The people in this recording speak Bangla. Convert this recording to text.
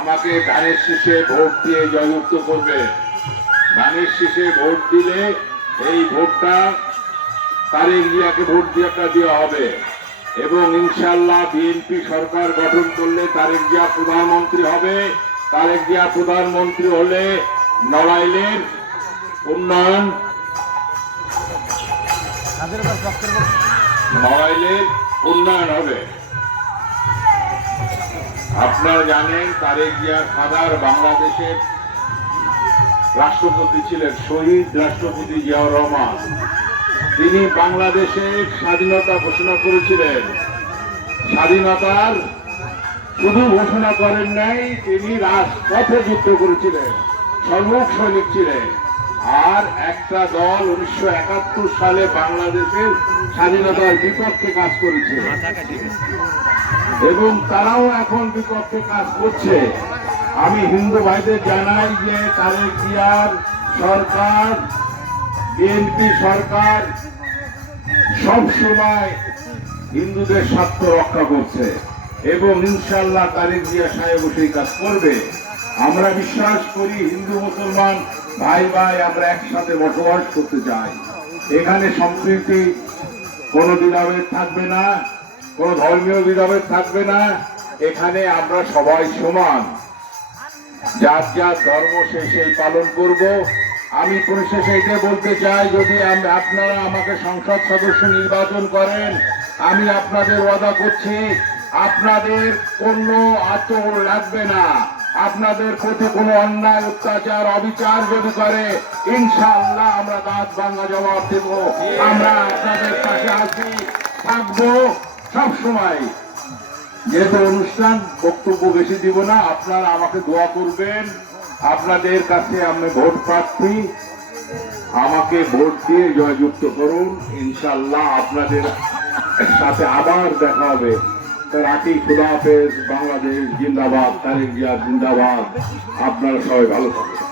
আমাকে ধানের শীষে ভোট দিয়ে জয়যুক্ত করবে। ধানের শীষে ভোট দিলে এই ভোটটা তারেক জিয়াকে ভোট দিয়ে দেওয়া হবে এবং ইনশাআল্লাহ বিএনপি সরকার গঠন করলে তারেক জিয়া প্রধানমন্ত্রী হবে। তারেক জিয়া প্রধানমন্ত্রী হলে নড়াইলের উন্নয়ন হবে। আপনারা জানেন তারেক জিয়ার ফাদার বাংলাদেশের রাষ্ট্রপতি ছিলেন শহীদ রাষ্ট্রপতি জিয়াউর রহমান। তিনি বাংলাদেশের স্বাধীনতা ঘোষণা করেছিলেন। স্বাধীনতার শুধু ঘোষণা করেন নাই, তিনি রাজপথে যুদ্ধ করেছিলেন, সম্মুখ সৈনিক ছিলেন। আর একটা দল 1971 সালে বাংলাদেশের স্বাধীনতার বিপক্ষে কাজ করেছে এবং তারাও এখন বিপক্ষে কাজ করছে। আমি হিন্দু ভাইদের জানাই যে তারেক জিয়ার সরকার, বিএনপি সরকার সব সময় হিন্দুদের স্বার্থ রক্ষা করছে এবং ইনশাআল্লাহ তারেক জিয়া সাহেব সেই কাজ করবে। আমরা বিশ্বাস করি হিন্দু মুসলমান ভাই ভাই আমরা একসাথে বসবাস করতে চাই। এখানে সম্প্রীতি কোনো ভেদাভেদ থাকবে না, কোনো ধর্মীয় ভেদাভেদ থাকবে না। এখানে আমরা সবাই সমান, যার যার ধর্ম সেই পালন করব। আমি পরিশেষে এটা বলতে চাই, যদি আপনারা আমাকে সংসদ সদস্য নির্বাচন করেন, আমি আপনাদের ওয়াদা করছি আপনাদের কোনো আচরণ লাগবে না। আপনাদের প্রতি কোনো অন্যায় অত্যাচার অবিচার যদি করে ইনশাআল্লাহ আমরা দাঁত ভাঙা জবাব দেব। আমরা আপনাদের পাশে আছি, থাকবো সবসময়। যেহেতু অনুষ্ঠান, বক্তব্য বেশি দিব না, আপনারা আমাকে দোয়া করবেন। আপনাদের কাছে আমি ভোট প্রার্থী, আমাকে ভোট দিয়ে জয়যুক্ত করুন। ইনশাআল্লাহ আপনাদের সাথে আবার দেখা হবে। রাখি, খুদা হাফেজ। বাংলাদেশ জিন্দাবাদ, তারেক জিয়া জিন্দাবাদ। আপনারা সবাই ভালো থাকবেন।